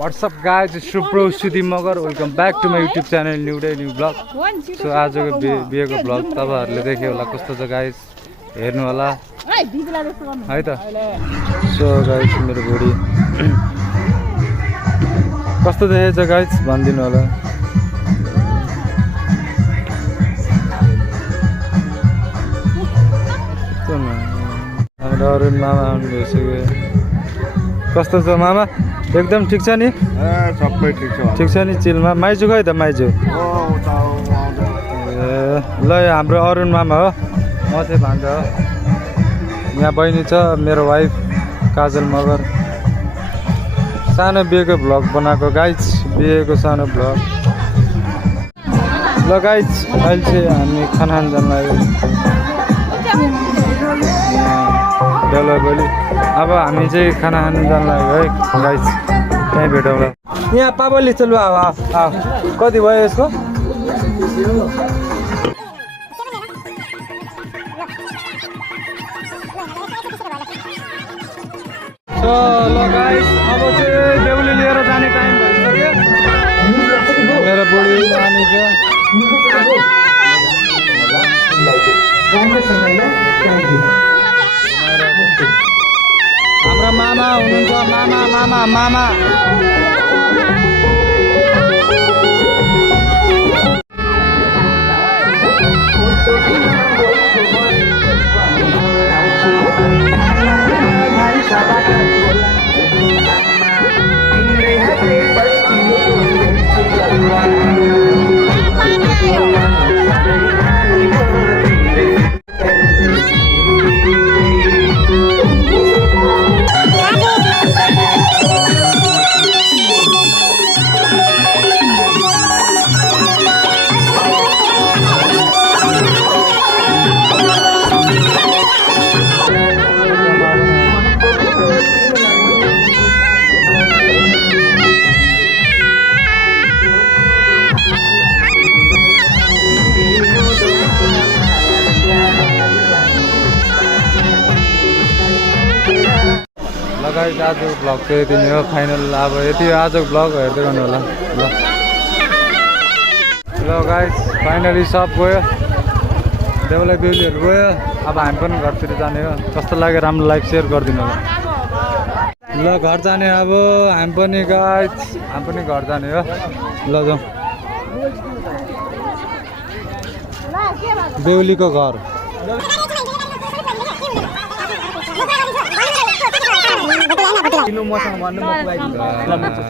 What's up guys, it's Supro Sudhi Magar. Welcome back to my YouTube channel, new day, new vlog. So आजको बिहेको vlog तपाईहरुले देख्यो होला कस्तो छ गाइस, हेर्नु होला है त। So guys मेरो बुढी कस्तो देखेछ गाइस भनिदिनु होला। हाम्रो अरुण मामा आउनु भइसक्यो। कस्तो छ मामा? एकदम ठीक छ नि? सबै ठीक छ। ठीक छ नि चिलमा? माइजू खै त माइजू? ल हाम्रो अरुण मामा हो, म चाहिँ भान्जा हो। यहाँ बहिनी छ मेरो वाइफ काजल मगर। सानो बिहेको भ्लग बनाएको गाइज, बिहेको सानो भ्लग। ल गाइज अहिले चाहिँ हामी खाना खान जान लाग्यो डेलोभेली। अब हामी चाहिँ खाना खान जान लाग्यो है गाइज, त्यहीँ भेटौँला। यहाँ पाबली चलु आऊ आऊ। कति भयो यसको? ल गाइस अब चाहिँ देउली लिएर जाने टाइम भइसक्यो। मेरो बुढी नानी छ। हाम्रो मामा हुनुहुन्छ, मामा मामा मामा। गाइस आजको भ्लग चाहिँ यति नै हो फाइनल। अब यति आजको भ्लग हेर्दै गर्नु होला। ल गाइस फाइनली सब गयो, देउला बेहुलीहरू गयो। अब हामी पनि घरतिर जाने हो। कस्तो लाग्यो राम्रो लाइक सेयर गरिदिनु होला। ल घर जाने अब हामी पनि गाइस, हामी पनि घर जाने हो। ल जाउँ बेहुलीको घर। मसँग भन्नु म